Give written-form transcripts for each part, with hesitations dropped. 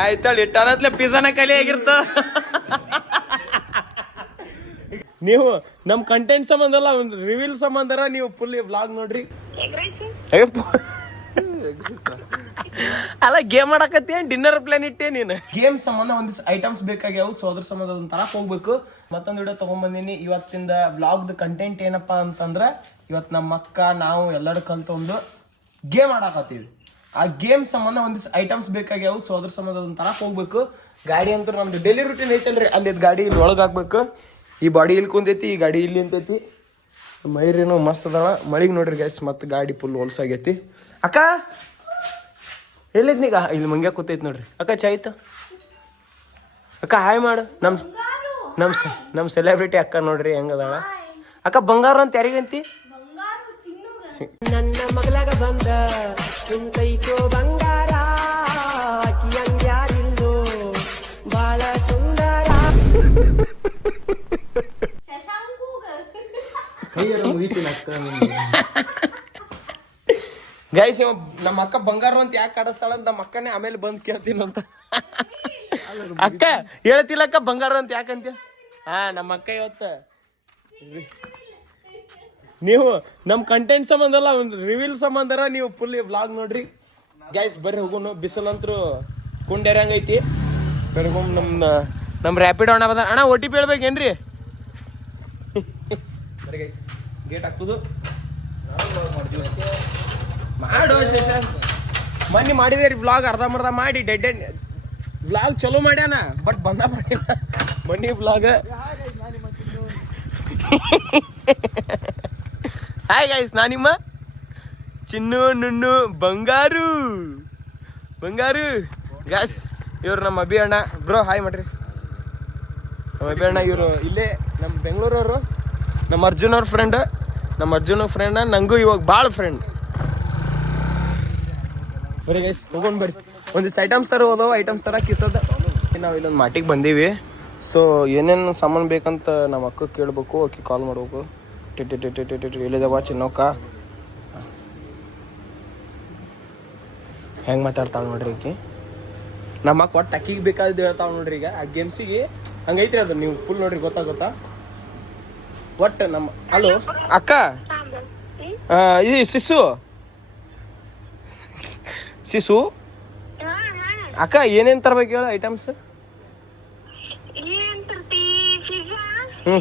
ಆಯ್ತಾಳ ಇಟ್ಟನತ್ಲೆ ಪಿಜ್ಜಾನ ಖಾಲಿ ಆಗಿರ್ತ. ನೀವು ನಮ್ ಕಂಟೆಂಟ್ ಸಂಬಂಧ ಅಲ್ಲ, ರಿವೀಲ್ ಸಂಬಂಧರ ನೀವು ಫುಲ್ ವ್ಲಾಗ್ ನೋಡ್ರಿ. ಅಲ್ಲ ಗೇಮ್ ಆಡಕತ್ತಿ, ಡಿನ್ನರ್ ಪ್ಲಾನ್ ಇಟ್ಟೆ ನೀನು. ಗೇಮ್ ಸಂಬಂಧ ಒಂದಿಷ್ಟು ಐಟಮ್ಸ್ ಬೇಕಾಗ್ಯಾವು, ಸೊ ಅದ್ರ ಸಂಬಂಧ ಅದನ್ನ ತರಕ್ ಹೋಗ್ಬೇಕು. ಮತ್ತೊಂದು ವಿಡಿಯೋ ತಗೊಂಡ್ಬಂದಿನಿ. ಇವತ್ತಿಂದ ವ್ಲಾಗ್ದ ಕಂಟೆಂಟ್ ಏನಪ್ಪಾ ಅಂತಂದ್ರ, ಇವತ್ತು ನಮ್ಮ ಅಕ್ಕ ನಾವು ಎಲ್ಲರೂ ಕಲ್ತೊಂದು ಗೇಮ್ ಆಡಕತ್ತೀವಿ. ಆ ಗೇಮ್ ಸಂಬಂಧ ಒಂದಿಷ್ಟು ಐಟಮ್ಸ್ ಬೇಕಾಗ್ಯಾವು, ಸೊ ಅದ್ರ ಸಂಬಂಧ ಅದನ್ನ ತರಕ್ ಹೋಗ್ಬೇಕು. ಗಾಡಿ ಅಂತೂ ನಮ್ದು ಡೈಲಿ ರೂಟೀನ್ ಐತಲ್ರಿ, ಅಲ್ಲಿ ಗಾಡಿ ಇಲ್ಲಿ ಒಳಗೆ ಹಾಕ್ಬೇಕು. ಈ ಬಾಡಿ ಇಲ್ಲಿ ಕುಂತೈತಿ, ಈ ಗಾಡಿ ಇಲ್ಲಿ ನಿಂತೈತಿ. ಮೈರೇನು ಮಸ್ತ್ ಅದಾಳ. ಮಳಿಗೆ ನೋಡ್ರಿ ಗೈಸ್, ಮತ್ತೆ ಗಾಡಿ ಫುಲ್ ಹೊಲ್ಸಾಗೈತಿ. ಅಕ್ಕ ಎಲ್ಲಿದ್ನೀಗ? ಇಲ್ಲಿ ಮಂಗ್ಯ ಕೂತೈತಿ ನೋಡ್ರಿ. ಅಕ್ಕ ಚಾ ಆಯ್ತು? ಅಕ್ಕ ಹಾಯ್ ಮಾಡು. ನಮ್ಮ ಸೆಲೆಬ್ರಿಟಿ ಅಕ್ಕ ನೋಡ್ರಿ ಹೆಂಗದಾಳ. ಅಕ್ಕ ಬಂಗಾರ ಅಂತ ಯಾರಿಗಂತಿ? ನನ್ನ ಮಗಳಾಗ ಬಂದ ಕುಂತೈತೋ ಬಂಗಾರ, ಯಾರಿಲ್ಲೋ ಬಾಳ ಸುಂದರ. ಗೈಸ್ ನಮ್ಮ ಅಕ್ಕ ಬಂಗಾರ ಅಂತ ಯಾಕೆ ಕಾಡಿಸ್ತಾಳ ಅಂತ ನಮ್ಮ ಅಕ್ಕನೇ ಆಮೇಲೆ ಬಂದ್ ಕೇಳ್ತೀನಂತ. ಅಕ್ಕ ಹೇಳ್ತಿಲ್ಲಕ್ಕ ಬಂಗಾರ ಅಂತ ಯಾಕಂತ. ನಮ್ಮ ಅಕ್ಕ ಇವತ್ತು ನೀವು ನಮ್ ಕಂಟೆಂಟ್ ಸಂಬಂಧ ಅಲ್ಲ, ರಿವೀಲ್ ಸಂಬಂಧರ ನೀವು ಫುಲ್ ವ್ಲಾಗ್ ನೋಡ್ರಿ. ಗೈಸ್ ಬರ್ರಿ ಹೋಗೋನು. ಬಿಸಿಲಂತ್ರು ಕುಂಡೇರಂಗೈತಿ. ಬರ್ಕೊಂಡ್ ನಮ್ ರ್ಯಾಪಿಡ್ ಅಣ್ಣ ಬಂದ. ಅಣ್ಣ OTP ಹೇಳ್ಬೇಕೇನ್ರಿ? ಬರ್ರಿ ಗೈಸ್, ಗೇಟ್ ಹಾಕ್ತುದು ಮಾಡೋ ಶೇಷ. ಮೊನ್ನೆ ಮಾಡಿದೇರಿ ವ್ಲಾಗ್ ಅರ್ಧಂಬರ್ಧ ಮಾಡಿ ಡೆಡ್ ವ್ಲಾಗ್ ಚಲೋ ಮಾಡ್ಯಾನ, ಬಟ್ ಬಂದ ಮಾಡಿಲ್ಲ ಮೊನ್ನೆ ವ್ಲಾಗ್. ಹಾಯ್ ಗೈಸ್, ನಾ ನಿಮ್ಮ ಚಿನ್ನು ನುಣ್ಣು ಬಂಗಾರು ಗೈಸ್. ಇವ್ರು ನಮ್ಮ ಅಭಿ ಅಣ್ಣ. ಬ್ರೋ ಹಾಯ್ ಮಾಡ್ರಿ. ನಮ್ಮ ಅಭಿ ಅಣ್ಣ ಇವರು ಇಲ್ಲೇ ನಮ್ಮ ಬೆಂಗಳೂರವರು. ನಮ್ಮ ಅರ್ಜುನ್ ಅವ್ರ ಫ್ರೆಂಡ್. ನಮ್ಮ ಅರ್ಜುನ್ ಫ್ರೆಂಡ್ ನಂಗೂ ಇವಾಗ ಭಾಳ ಫ್ರೆಂಡ್. ಬರೀ ಗೈಸ್ ಹೋಗೋಣ ಬರ್ರಿ. ಒಂದಿಷ್ಟು ಐಟಮ್ಸ್ ತರ ಹೋದವು, ಐಟಮ್ಸ್ ತರ ಕಿಸದ. ನಾವು ಇಲ್ಲೊಂದು ಮಾಟಿಗೆ ಬಂದೀವಿ. ಸೊ ಏನೇನು ಸಾಮಾನು ಬೇಕಂತ ನಮ್ಮ ಅಕ್ಕ ಕೇಳ್ಬೇಕು, ಆಕಿ ಕಾಲ್ ಮಾಡ್ಬೇಕು. ಇಲ್ಲಿದವ ಚಿನ್ನೋಕ ಹೆಂಗೆ ಮಾತಾಡ್ತಾಳೆ ನೋಡ್ರಿ ಆಕಿ. ನಮ್ಮ ಅಕ್ಕ ಒಟ್ಟು ಅಕ್ಕಿಗೆ ಬೇಕಾದ್ದು ಹೇಳ್ತಾವ ನೋಡ್ರಿ. ಈಗ ಆ ಗೇಮ್ಸಿಗೆ ಹಂಗೈತ್ರಿ ಅದು, ನೀವು ಫುಲ್ ನೋಡ್ರಿ. ಗೊತ್ತಾ ಒಟ್ಟು ನಮ್ಮ. ಹಲೋ ಅಕ್ಕ, ಈ ಸಿಸು ಅಕ್ಕ ಏನೇನು ತರ್ಬೇಕು ಹೇಳ ಐಟಮ್ಸ್?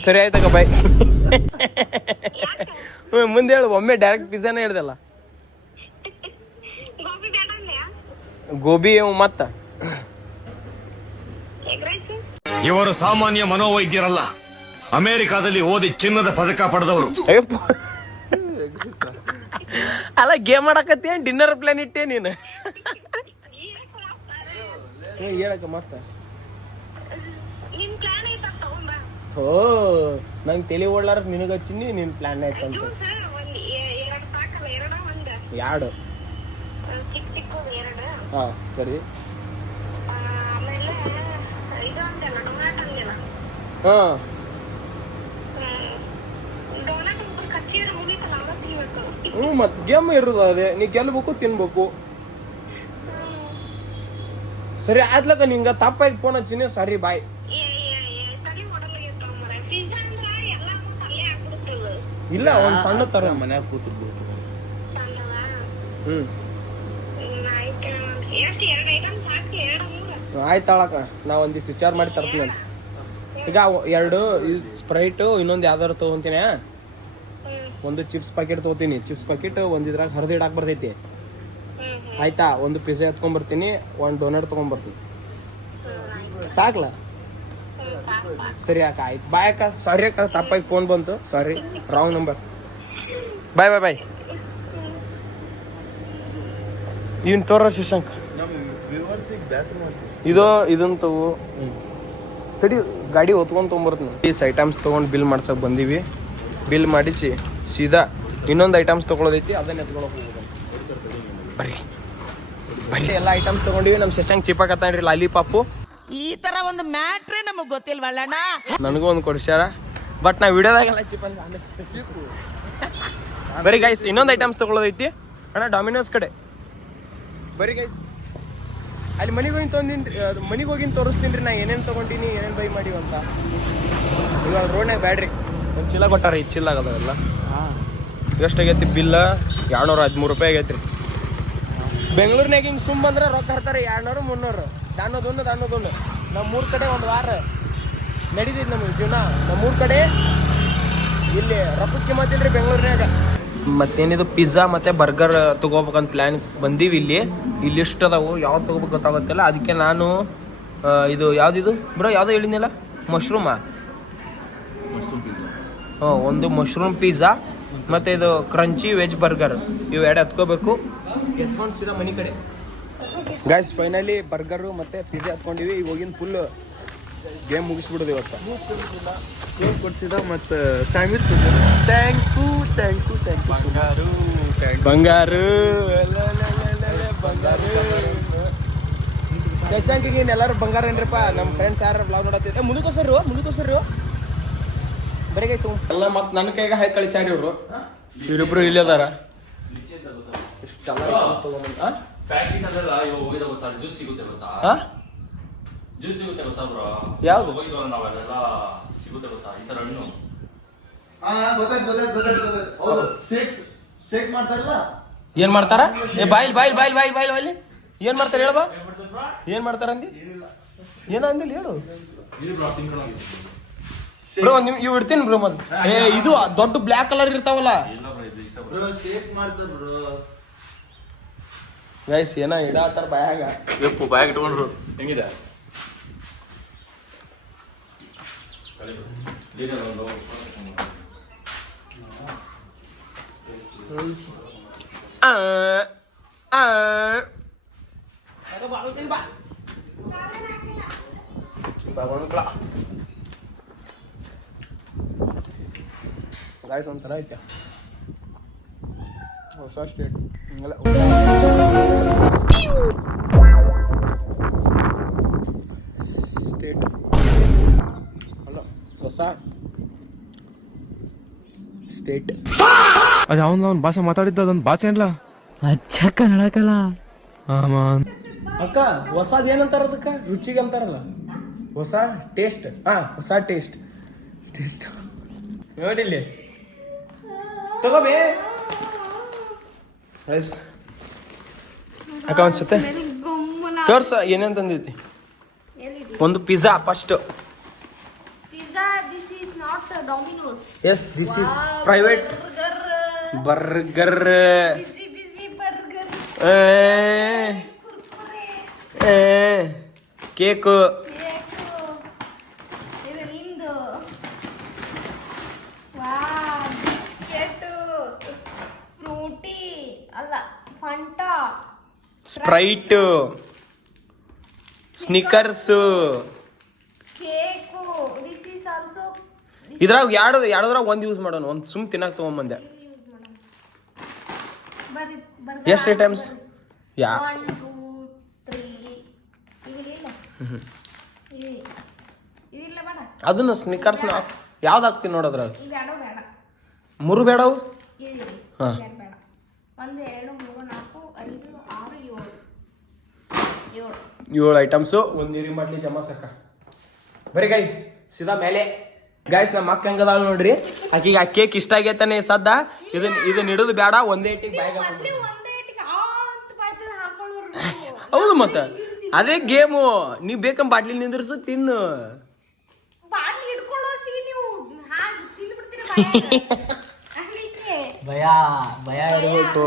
ಸರಿ ಆಯ್ತಕ್ಕ, ಬಾಯ್. ಮುಂದೆ ಹೇಳು. ಒಮ್ಮೆ ಡೈರೆಕ್ಟ್ ಪಿಜ್ಜಾನೇ ಹೇಳ್ದಲ್ಲ. ಗೋಬಿ ಮತ್ತ ಇವರು ಸಾಮಾನ್ಯ ಮನೋವೈದ್ಯರಲ್ಲ, ಅಮೆರಿಕಾದಲ್ಲಿ ಓದಿ ಚಿನ್ನದ ಪದಕ ಪಡೆದವರು. ಅಲ್ಲ ಗೇಮ್ ಆಡಕತ್ತಿ, ಡಿನ್ನರ್ ಪ್ಲಾನ್ ಇಟ್ಟೆ ನೀನು. ಹೇಳಕ್ಕ ಮತ್ತ. ಓ ನಂಗೆ ತಲೆ ಓಡ್ಲಾರ ನಿನಗ ಹಚ್ಚಿನಿ, ನಿನ್ ಪ್ಲಾನ್ ಆಯ್ತಂತ. ಎರಡು ಹಾ ಸರಿ. ಹಾ ಮತ್ ಗೇಮ್ ಇರೋದು ಅದೇ, ನೀ ಗೆಲ್ಬೇಕು ತಿನ್ಬೇಕು. ಸರಿ ಆದ್ಲಕ್ಕ, ನಿಂಗ ತಪ್ಪಾಗಿ ಫೋನ್ ಹಚ್ಚಿನಿ, ಸಾರಿ ಬಾಯ್. ಇಲ್ಲ ಒಂದ್ ಸಣ್ಣ ತರ ಮನ್ಯಾಗ ಕೂತಿರ್ಬೋದು. ಆಯ್ತಾಳಕ್ಕ, ನಾ ಒಂದಿವ್ಸ ವಿಚಾರ ಮಾಡಿ ತರ್ತೀನಿ. ಈಗ 2 ಸ್ಪ್ರೈಟು, ಇನ್ನೊಂದು ಯಾವ್ದಾರು ತಗೊಂತೀನಿ. ಒಂದು ಚಿಪ್ಸ್ ಪ್ಯಾಕೆಟ್ ತಗೋತೀನಿ. ಚಿಪ್ಸ್ ಪ್ಯಾಕೆಟ್ ಒಂದಿದ್ರಾಗ ಹರಿದು ಇಡಾಕ್ ಬರ್ತೈತಿ. ಆಯ್ತಾ? ಒಂದು ಪಿಜ್ಜಾ ಎತ್ಕೊಂಡ್ಬರ್ತೀನಿ, ಒಂದು ಡೋನಟ್ ತಗೊಂಡ್ಬರ್ತೀನಿ. ಸಾಕ್ಲಾ? ಸರಿ ಅಕ್ಕ, ಆಯ್ತು. ಬಾಯ್ ಅಕ್ಕ. ಸಾರಿ ಅಕ್ಕ, ತಪ್ಪಾಗಿ ಫೋನ್ ಬಂತು, ಸಾರಿ, ರಾಂಗ್ ನಂಬರ್. ಬಾಯ್ ಬಾಯ್ ಬಾಯ್. ಇವ್ನು ತೋರ ಶಶಾಂಕ್, ಇದನ್ನ ತಗೋ. ತಡಿ, ಗಾಡಿ ಹೊತ್ಕೊಂಡು ತೊಗೊಂಬರ್ತೀನಿ. ಈ ಐಟಮ್ಸ್ ತೊಗೊಂಡು ಬಿಲ್ ಮಾಡ್ಸಕ್ ಬಂದೀವಿ. ಬಿಲ್ ಮಾಡಿಸಿ ಸೀದಾ ಇನ್ನೊಂದು ಐಟಮ್ಸ್ ತೊಗೊಳೋದೈತಿ, ಅದನ್ನ ಎತ್ಕೊಳಕ್ ಹೋಗೋದು. ಬರ್ರಿ ಎಲ್ಲ ಐಟಮ್ಸ್ ತೊಗೊಂಡಿವಿ. ನಮ್ಮ ಶಶಾಂಕ್ ಚಿಪ್ಪಾಕತ್ತಾನ್ರಿ ಲಾಲಿಪಾಪು. ಈ ತರ ಒಂದು ಮ್ಯಾಟ್ರೇ ನಮಗ್ ಗೊತ್ತಿಲ್ವಲ್ಲಣ್ಣ. ನನಗೂ ಒಂದು ಕೊಡ್ಸ್ಯಾರ, ಬಟ್ ನಾ ವಿಡಿಯೋದಾಗೆಲ್ಲ ಚಿಪ್ ಅಂತ. ಬರೀ ಗೈಸ್ ಇನ್ನೊಂದು ಐಟಮ್ಸ್ ತೊಗೊಳೋದೈತಿ ಅಣ್ಣ, ಡಾಮಿನೋಸ್ ಕಡೆ. ಬರೀ ಗೈಸ್ ಅಲ್ಲಿ ಮನೆಗೆ ಹೋಗಿ ತೊಗೊಂಡಿನಿ, ಮನೆಗೆ ಹೋಗಿ ತೋರಿಸ್ತೀನಿ ರೀ ನಾ ಏನೇನು ತೊಗೊಂಡಿನಿ, ಏನೇನು ಬೈ ಮಾಡಿವಿ ಅಂತ. ಇವಾಗ ರೋಡ್ನಾಗ ಬ್ಯಾಡ್ರಿ ಒಂದು ಚೀಲ ಕೊಟ್ಟಾರ, ಈ ಚೀಲ ಆಗದಲ್ಲ. ಎಷ್ಟಾಗೈತಿ ಬಿಲ್ಲ? 213 ರೂಪಾಯಿ ಆಗೈತಿ ರೀ. ಬೆಂಗಳೂರಿನಾಗ ಹಿಂಗೆ ಸುಮ್ಮ ಅಂದ್ರೆ ರೊಕ್ಕ ಹಾಕ್ತಾರೆ 200 300. ದಾನದೊಂದು ನಮ್ಮ 3 ಕಡೆ ಒಂದು ವಾರ ನಡೀತೈತಿ ನಮಗೆ ಜೀವನ. ನಮ್ಮ 3 ಕಡೆ ಇಲ್ಲಿ ರೊಕ್ಕಕ್ಕೆ ಮತ್ತಿಲ್ರಿ ಬೆಂಗಳೂರಿನಾಗ. ಮತ್ತೇನಿದು ಪಿಜ್ಜಾ ಮತ್ತು ಬರ್ಗರ್ ತೊಗೋಬೇಕಂತ ಪ್ಲ್ಯಾನ್ ಬಂದೀವಿ. ಇಲ್ಲಿ ಇಷ್ಟು ಅದಾವು, ಯಾವ್ದು ತೊಗೋಬೇಕು ಗೊತ್ತಾಗುತ್ತಿಲ್ಲ. ಅದಕ್ಕೆ ನಾನು ಇದು ಯಾವುದಿದು ಬ್ರೋ, ಯಾವುದೋ ಹೇಳಿದ್ನಿಲ್ಲ, ಮಶ್ರೂಮಾ. ಹಾಂ, ಒಂದು ಮಶ್ರೂಮ್ ಪಿಜ್ಜಾ ಮತ್ತು ಇದು ಕ್ರಂಚಿ ವೆಜ್ ಬರ್ಗರ್, ಇವು ಎರಡು ಎತ್ಕೋಬೇಕು. ಎತ್ಕೊಂಡು ಸೀದಾ ಮನೆ ಕಡೆ. ಗಾಯ್ಸ್ ಫೈನಲಿ ಬರ್ಗರು ಮತ್ತು ಪಿಜ್ಜಾ ಎತ್ಕೊಂಡಿವಿ. ಈಗ ಹೋಗಿನ ಫುಲ್ ಗೇಮ್ ಮುಗಿಸ್ಬಿಡೋದು ಇವತ್ತು. ಕೇಕ್ ಕೊಡ್ಸಿದ ಮತ್ತು ಸ್ಯಾಂಡ್ವಿಚ್ ಥ್ಯಾಂಕ್ ಯು ಬಂಗಾರು ಬಂಗಾರು. ಶಶಾಂಕಿಗೆ ಎಲ್ಲರೂ ಬಂಗಾರ ಏನ್ರಿಪ್ಪ. ನಮ್ಮ ಫ್ರೆಂಡ್ಸ್ ಯಾರು ಬ್ಲಾಗ್ ನೋಡತ್ತಿದ್ದೆ ಮುಂದಕ್ಕೋಸ್ರು ಬರೀಗೈತು ಎಲ್ಲ. ಮತ್ತು ನನ್ನ ಕೈಗೆ ಹಾಕಿ ಕಳಿಸ್ಯಾರ ಇವರು. ಇವರಿಬ್ರು ಇಲ್ಲಿ ಅದಾರ. ಜ್ಯೂಸ್ ಸಿಗುತ್ತೆ ಗೊತ್ತಾ? ಜ್ಯೂಸ್ ಸಿಗುತ್ತೆ ಗೊತ್ತಾ ಬ್ರೋ? ಯಾವ್ದು? ಹೋಗಿದ್ವಲ್ಲ ನಾವೆಲ್ಲ, ಸಿಗುತ್ತೆ ಗೊತ್ತಾ ಈ ತರ ಹಣ್ಣು? ಶೇಕ್ಸ್ ಮಾಡ್ತಾರಲ್ಲ. ಏನ್ ಮಾಡ್ತಾರ? ಏ ಬಾಯಿಲ್ ಏನ್ ಮಾಡ್ತಾರ ಹೇಳಬಾ? ಏನ್ ಮಾಡ್ತಾರ ಅಂದಿ? ಏನ ಅಂದಿಲ್ಲ ಹೇಳು ಬ್ರೋ. ಇವ್ ಇಡ್ತೀನಿ ಬ್ರೋ. ಮತ್ತೆ ಇದು ದೊಡ್ಡ ಬ್ಲ್ಯಾಕ್ ಕಲರ್ ಇರ್ತಾವಲ್ಲ. ಇಲ್ಲ ಬ್ರೋ, ಇದು ಇಷ್ಟ ಬ್ರೋ ಶೇಕ್ಸ್ ಮಾಡ್ತಾರ ಬ್ರೋ. ಗೈಸ್ ಏನ ಇಡಾತಾರ ಬಾಯಾಗ. ಎಪ್ಪು ಬ್ಯಾಗ್ ಇಟ್ಕೊಂಡ್ರು ಹೆಂಗಿದೆ? ಗಾಯ್ಸ್ ಒಂಥರ ಐತೆ ಹೊಸ ಸ್ಟೇಟ್. ಸ್ಟೇಟ್ ಅಲ್ಲ, ಹೊಸ ಸ್ಟೇಟ್. ಅದು ಅವ್ನ ಭಾಷೆ ಮಾತಾಡಿದ್ದ ಅದೊಂದು ಭಾಷೆ ಅಲ್ಲ. ಅಚ್ಚ ಕನ್ನಡಕಲ್ಲ. ಅಕ್ಕ ಹೊಸದ್ ಏನಂತಾರ ಅದಕ್ಕ? ರುಚಿಗೆ ಅಂತಾರಲ್ಲ, ಹೊಸ ಟೇಸ್ಟ್. ಹೊಸ ಟೇಸ್ಟ್ ನೋಡಿಲ್ಲಿ ತಗೋಬೇ ಅಕ್ಕ. ಅನ್ಸುತ್ತೆ ತೋರ್ಸ ಏನೇನ್ ತಂದೈತಿ. ಒಂದು pizza first. Pizza, this is not Domino's. Yes, this is private burger. Busy burger. Cake. ಇದು ನಿಂದು. ವಾವ್, ಬಿಸ್ಕೆಟ್, ಫ್ರೂಟಿ ಅಲ್ಲ, Fanta, Sprite, Snickers. Cake. This is also ಇದ್ರಾಗ ಎರಡದ್ರಾಗ ಒಂದು ಯೂಸ್ ಮಾಡೋಣ. ಒಂದು ಸುಮ್ ತಿನ್ನಕ್ ತಗೊಂಬಂದೆ. burger. ಎಷ್ಟು ಐಟಮ್ಸ್? 1 2 3 ಇದಿಲ್ಲ. ಇದಿಲ್ಲ ಬೇಡ. ಅದನ್ನ ಸ್ನಿಕರ್ಸ್ ಯಾವ್ದು ಹಾಕ್ತೀನಿ ನೋಡೋದ್ರಾಗ. ಇವೆರಡು ಬೇಡ. 3 ಬೇಡವು. ಇದು ಹಾ. ಬೇಡ. 1 2 3 4 5 6 7 ಐಟಮ್ಸು. ಒಂದು ನೀರಿ ಮಾಡ್ಲಿ ಜಮಾಸಕ್ಕ. ಬರೀ ಗೈಸ್ ಸೀದಾ ಮೇಲೆ. ಗೈಸ್ ನಮ್ಮ ಅಕ್ಕ ಹೆಂಗದಾಳ ನೋಡ್ರಿ. ಆಕಿಗೆ ಆ ಕೇಕ್ ಇಷ್ಟ ಆಗೈತಾನೆ ಸದ್ದ. ಇದನ್ನ ಹಿಡಿದು ಬೇಡ, ಒಂದೇ ಇಟ್ಟಿಗೆ ಬ್ಯಾಗ್ ಹಾಕಿ. ಹೌದು ಮತ್ತ ಅದೇ ಗೇಮು. ನೀವ್ ಬೇಕಂಬ ಬಾಟ್ಲಿ ನಿಂದ್ರಸು ತಿನ್ನು. ಭಯ ಇರಬೇಕು.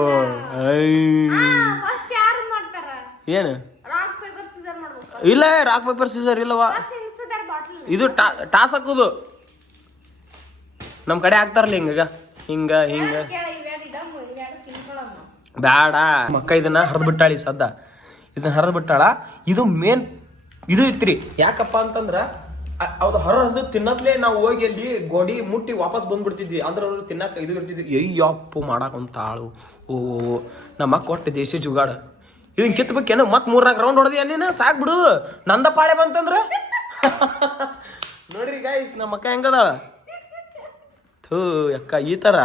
ಏನು ಇಲ್ಲ, ರಾಕ್ ಪೇಪರ್ ಸೀಸರ್ ಇಲ್ಲವಾ? ಇದು ಟಾಸ್ ಹಾಕೋದು. ನಮ್ ಕಡೆ ಹಾಕ್ತಾರಲ್ಲ ಹಿಂಗ ಬ್ಯಾಡ. ಮಕ್ಕ ಇದನ್ನ ಹರಿದ್ ಬಿಟ್ಟಾಳಿ ಸದ್ದ. ಇದನ್ನ ಹರಿದ್ ಬಿಟ್ಟಾಳ. ಇದು ಮೇನ್ ಇದು ಇತ್ರಿ. ಯಾಕಪ್ಪ ಅಂತಂದ್ರ ಅವ್ದು ಹರಿದು ತಿನ್ನತ್ಲೇ ನಾವು ಹೋಗಿ ಅಲ್ಲಿ ಗೋಡಿ ಮುಟ್ಟಿ ವಾಪಸ್ ಬಂದ್ಬಿಡ್ತಿದ್ವಿ. ಅಂದ್ರೆ ಅವ್ರು ತಿನ್ನಕ ಇದು ಇರ್ತಿದ್ವಿ. ಅಯ್ಯಪ್ಪು ಮಾಡಾಕಂತ ಆಳು. ಓ ನಮ್ಮ ಅಕ್ಕ ಒಟ್ಟು ದೇಶಿ ಜುಗಾಡ. ಇದನ್ ಕಿತ್ಬೇಕೇನು? ಮತ್ 3-4 ರೌಂಡ್ ಹೊಡೆದಿ ನೀನು ಸಾಕ್ ಬಿಡು. ನಂದ ಪಾಳೆ ಬಂತಂದ್ರ ನೋಡ್ರಿ ಗೈಸ್ ನಮ್ಮ ಅಕ್ಕ ಹೆಂಗದಾಳ. ಥೂ ಅಕ್ಕ ಈ ತರ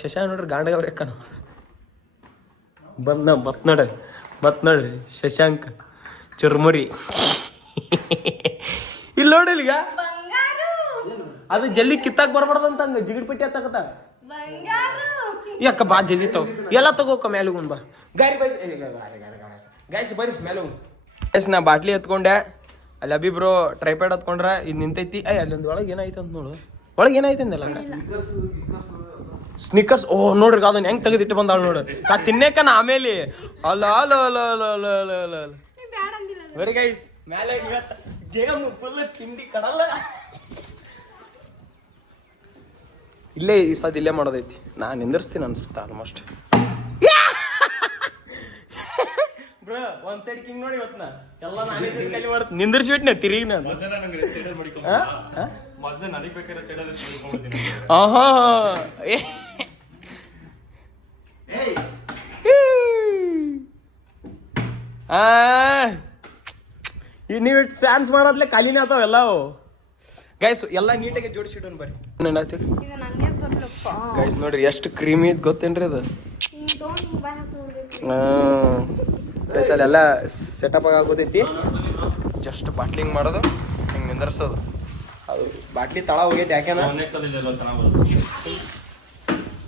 ಶಶ ನೋಡ್ರಿ ಗಾಂಡಗವ್ರಿ ಅಕ್ಕ. ಬಂದ ಬತ್ ನೋಡ್ರಿ ಮತ್ ನೋಡ್ರಿ ಶಶಾಂಕ್ ಚುರ್ಮುರಿ ಇಲ್ಲಿ ನೋಡಿಲ್ಲ ಈಗ ಬಂಗಾರು ಅದು ಜಲ್ದಿ ಕಿತ್ತಾಕ್ ಬರ್ಬಾರ್ದಂತ ಹಂಗ ಜಿಗಿಡ್ ಪಟ್ಟಿ ಹಚ್ಚಕತ್ತ ಬಂಗಾರು ಯಾಕ ಬಾ ಜಲ್ದಿ ತಗೋ ಎಲ್ಲ ತಗೋಕ ಮೇಲೆ ಬಾ ಗಾಡಿ ಗಾಯ್ಸ್ ಬರ್ರಿ ಮೇಲೆ ಗೈಸ್ ನಾ ಬಾಟ್ಲಿ ಎತ್ಕೊಂಡೆ ಅಲ್ಲಿ ಅಭಿಬ್ರು ಟ್ರೈಪ್ಯಾಡ್ ಹತ್ಕೊಂಡ್ರ ಇದು ನಿಂತೈತಿ ಅಲ್ಲೊಂದು ಒಳಗೆ ಏನಾಯ್ತು ಅಂತ ನೋಡು ಒಳಗೆ ಏನಾಯ್ತು ಅಂದಲ್ಲ ಸ್ನಿಕರ್ಸ್ ಓ ನೋಡ್ರಿ ಅದನ್ನ ಹೆಂಗ್ ತೆಗೆದಿಟ್ಟು ಬಂದಾಳ ನೋಡು ನಾ ತಿನ್ನೇಕನ ಆಮೇಲೆ ಅಲ್ಲ ಅಲ್ಲ ಅಲ್ಲ ಅಲ್ಲ ಅಲ್ಲ ಅಲ್ಲ ಅಲ್ಲ ಅಲ್ಲ ಬ್ಯಾಡ ಅಂದಿಲ್ಲ ಬರೀ ಗೈಸ್ ಮೇಲೆ ಇವತ್ತು ಗೇಮ್ ಫುಲ್ ತಿಂಡಿ ಕಡಲ್ಲ ಇಲ್ಲೇ ಈ ಸದ್ ಇಲ್ಲೇ ಮಾಡೋದೈತಿ ನಾನು ನಿಂದಿರ್ಸ್ತೀನಿ ಅನ್ಸುತ್ತೆ ಆಲ್ಮೋಸ್ಟ್ ಬ್ರೋ ಒಂದ್ ಸೈಡ್ ಕಿಂಗ್ ನೋಡಿ ಇವತ್ತು ಎಲ್ಲ ನಾನೇ ಕಲಿ ಮಾಡ್ತೀನಿ ನಿಂದಿರ್ಸಿಬಿಟ್ನೆ ತಿರುಗಿ ನಾನು ಆಹಾ ನೀವು ಚಾನ್ಸ್ ಮಾಡೋದ್ಲೆ ಖಾಲಿನೇ ಆತಾವೆಲ್ಲ ಗೈಸ್ ಎಲ್ಲ ನೀಟಾಗಿ ಜೋಡಿಸಿಡೋಣ ಬರ್ರಿ ಏನಾಯ್ತು ಇದು ನಂಗೆ ಬರ್ಲಪ್ಪ ಗೈಸ್ ನೋಡ್ರಿ ಎಷ್ಟು ಕ್ರೀಮಿ ಇದ್ ಗೊತ್ತೇನ್ರಿ ಅದು ಹಿಂಗ್ ತೊಗೊಂಡು ಹಿಂಗ್ ಬಾಯ್ ಹಾಕಿ ನೋಡ್ಬೇಕು ಗೈಸ್ ಅಲ್ಲೆಲ್ಲ ಸೆಟಪ್ ಆಗೋದೈತಿ ಜಸ್ಟ್ ಬಾಟ್ಲಿಂಗ್ ಮಾಡೋದು ಹಿಂಗೆ ನಿಂದರ್ಸೋದು ಅದು ಬಾಟ್ಲಿ ತಳ ಹೋಗೈತಿ ಯಾಕೆನ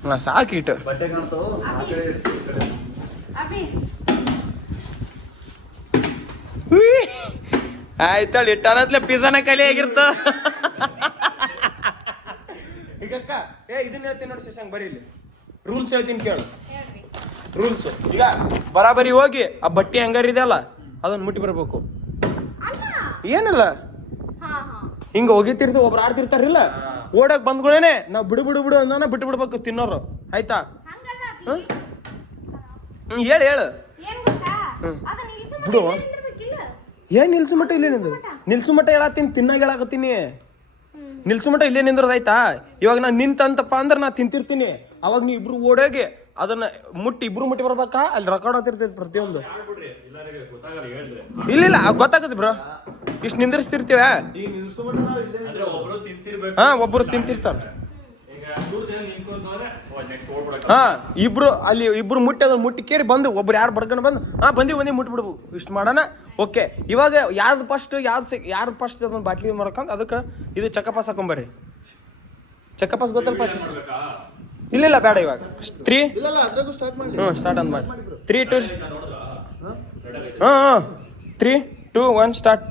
ಹಾಂ ಸಾಕು ಇಟ್ಟು ಬಟ್ಟೆ ಕಾಣ್ತಾವ ಆ ಕಡೆ ಈ ಕಡೆ. ಅಭಿ ಆಯ್ತಳ ಇಟ್ಟನತ್ಲೆ ಪಿಜ್ಜಾನ ಕಲಿ ಆಗಿರ್ತ ಈಗಕ್ಕ ಇದನ್ನ ಹೇಳ್ತೀನಿ ನೋಡಿ ಶಶಾಂಕ್ ಬರೀ ಇಲ್ಲಿ ರೂಲ್ಸ್ ಹೇಳ್ತೀನಿ ಕೇಳು ಹೇಳ್ರಿ ರೂಲ್ಸ್ ಈಗ ಬರಾಬರಿ ಹೋಗಿ ಆ ಬಟ್ಟೆ ಹಂಗಾರ ಇದೆಯಲ್ಲ ಅದನ್ನ ಮುಟ್ಟಿ ಬರ್ಬೇಕು ಅಲ್ಲ ಏನಲ್ಲ ಹಾ ಹಿಂಗ ಹೋಗಿತಿರ್ತೀವಿ ಒಬ್ರು ಆಡ್ತಿರ್ತಾರಿಲ್ಲ ಓಡಕ್ ಬಂದ್ಗಳೇನೆ ನಾವ್ ಬಿಡು ಬಿಡು ಬಿಡು ಅನ್ನೋನ ಬಿಟ್ಟು ಬಿಡ್ಬೇಕು ತಿನ್ನೋರು ಆಯ್ತಾ ಹಂಗಲ್ಲ ಅಭಿ ಹೇಳು ಹೇಳು ಏನ್ ಗೊತ್ತಾ ಅದನ್ನ ನಿಲ್ಸು ಬಿಡು. ನಿಂದಿರ್ಬೇಕಿಲ್ಲ ಏನ್ ನಿಲ್ಸು ಮಟ್ಟ ಇಲ್ಲೇ ನಿಂದ್ರು ನಿಲ್ಸು ಮಟ್ಟ ಹೇಳತ್ತೀನಿ ತಿನ್ನಾಗ ಹೇಳಕತ್ತೀನಿ ನಿಲ್ಸು ಮಟ್ಟ ಇಲ್ಲೇ ನಿಂದ್ರದಾಯ್ತಾ ಇವಾಗ ನಾ ನಿಂತಂತಪ್ಪ ಅಂದ್ರೆ ನಾ ತಿಂತಿರ್ತೀನಿ ಅವಾಗ ನೀವು ಇಬ್ರು ಓಡೋಗಿ ಅದನ್ನ ಮುಟ್ಟಿ ಇಬ್ರು ಮುಟ್ಟಿ ಬರ್ಬೇಕಾ ಅಲ್ಲಿ ರೆಕಾರ್ಡ್ ಆಗ್ತಿರ್ತೈತಿ ಪ್ರತಿಯೊಂದು ಇಲ್ಲ ಗೊತ್ತಾಗತ್ತೆ ಬ್ರೋ ಇಷ್ಟು ನಿಂದಿರ್ಸ್ತಿರ್ತೀವ ಈಗ ನಿಲ್ಸು ಮಟ್ಟ ನಾವ್ ಇಲ್ಲೇ ಹಾ ಒಬ್ರು ತಿಂತಿರ್ತಾರ ಹಾ ಇಬ್ರು ಅಲ್ಲಿ ಇಬ್ರು ಮುಟ್ಟಿ ಅದನ್ನ ಮುಟ್ಟಿ ಕೇರಿ ಬಂದು ಒಬ್ರು ಯಾರು ಬಡ್ಕೊಂಡು ಬಂದು ಬಂದಿ ಮುಟ್ಬಿಡ್ಬೇಕು ಇಷ್ಟು ಮಾಡೋಣ ಓಕೆ ಇವಾಗ ಯಾರ್ದು ಫಸ್ಟ್ ಯಾರು ಫಸ್ಟ್ ಅದನ್ನ ಬಾಟ್ಲಿ ಮಾಡ್ಕೊಂಡ್ ಅದಕ್ಕೆ ಇದು ಚಕ್ಕಪಾಸ್ ಹಾಕೊಂಬರ್ರಿ ಚಕ್ಕಪಾಸ್ ಗೊತ್ತಲ್ಲ ಫಸ್ಟ್ ಇಲ್ಲ ಬೇಡ ಇವಾಗ 3 ಇಲ್ಲ ಅದ್ರಾಗೂ ಸ್ಟಾರ್ಟ್ ಮಾಡಿ ಸ್ಟಾರ್ಟ್ ಅಂದ್ ಮಾಡಿ 3 2 3 2 1 ಸ್ಟಾರ್ಟ್